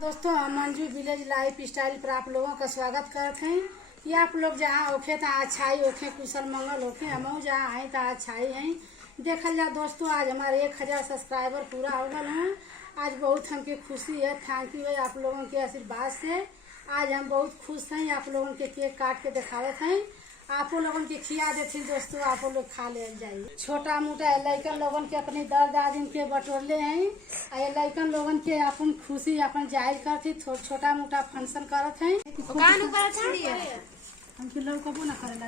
दोस्तों, हम Manju village life style पर आप लोगों का स्वागत करते हैं कि आप लोग जहाँ ओखे तो अच्छाई ओखे कुशल मंगल ओखे हम जहाँ आए तो अच्छाई हैं। देखल जा दोस्तों, आज हमारे 1000 सब्सक्राइबर पूरा हो गए हैं। आज बहुत हमके खुशी है। थैंक यू है आप लोगों के आशीर्वाद से। आज हम बहुत खुश हैं। आप लोगों के केक काट के दिखावत हैं। आप लोगन के खिया देते दोस्तों, आप लोग खा ले जाइए। छोटा मोटा लड़कन लोगन के अपनी दर्द आदमी के बटोरले हैं। लड़कन लोगन के अपन खुशी अपन जाहिर करती छोटा मोटा फंक्शन करत हैं। हमके लोग कबू ना करेला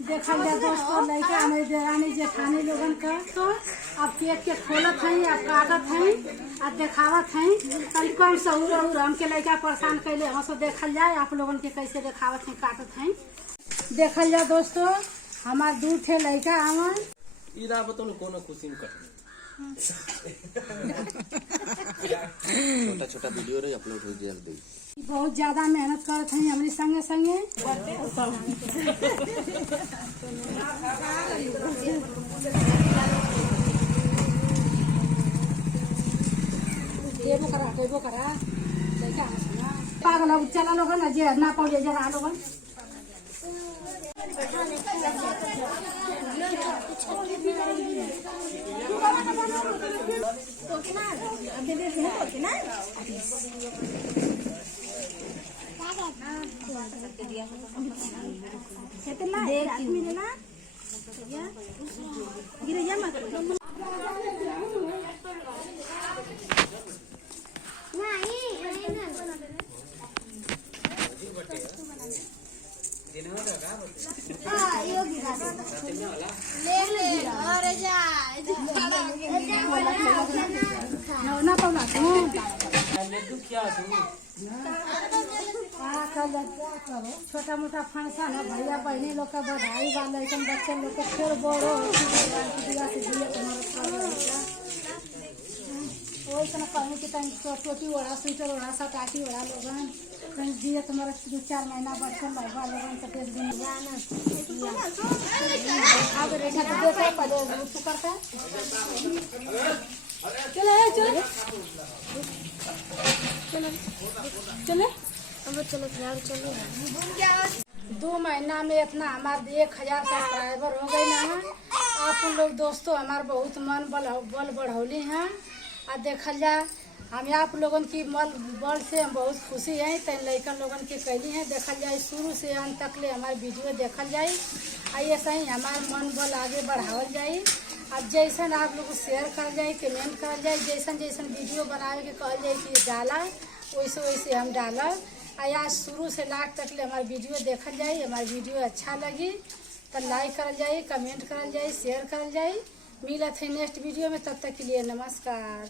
देखल जाए दोस्तों, लड़का हमारी देरानी जेठानी लोगन का तो अब केक के खोलत हैं, अब काटत हैं, अब देखावत हैं। कल कम सहूर और हमके लड़का परेशान कैले हम सब देखल जाए आप लोगन के कैसे देखावत हैं काटत हैं। देखल जाए दोस्तों, हमार 2 ठे लड़का हमार इरा बतौन कोनो खुशी में छोटा छोटा वीडियो रे अपलोड हो जल्दी। बहुत ज्यादा मेहनत करत हैं हमारी संगे संगे। टेबो करा लड़का पागल चला लोगन ना जे ना पहुंचे जरा लोगन छोटा मोटा फंक्शन है। भैया बहनी लोग का बधाई वाले बच्चे लोग के फिर बड़ो वही कहने की टोटी ओढ़ा स्वेटर ओढ़ा सटाटी ओढ़ा लोगन कहीं दिए तुम्हारा 2-4 महीना बच्चे लगा लोगन सफेद दिन करता चले 2 महीना में इतना हमारे 1000 सब्सक्राइबर हो गए ना। आप लोग दोस्तों हमारे बहुत मन बल बढ़ौली हैं। और देखल जा हम आप लोगन की बल से हम बहुत खुशी हैं। तैन लड़कन लोगन के कैली हैं। देखल जाए शुरू से अंत तक ले हमारे वीडियो देखल जाए। ऐसा ही हमारे मन बल आगे बढ़ावल जाए। अब जैसन आप लोग शेयर कर जाए, कमेंट कर जाए, जैसन जैसन वीडियो बनावे के कहल जाए कि डाला वैसे वैसे हम डाला। आज शुरू से लास्ट तक ले हमारे वीडियो देखल जाए। हमारे वीडियो अच्छा लगी तो लाइक करल जाए, कमेंट करल जाए, शेयर करल जाए। मिलत है नेक्स्ट वीडियो में, तब तक के लिए नमस्कार।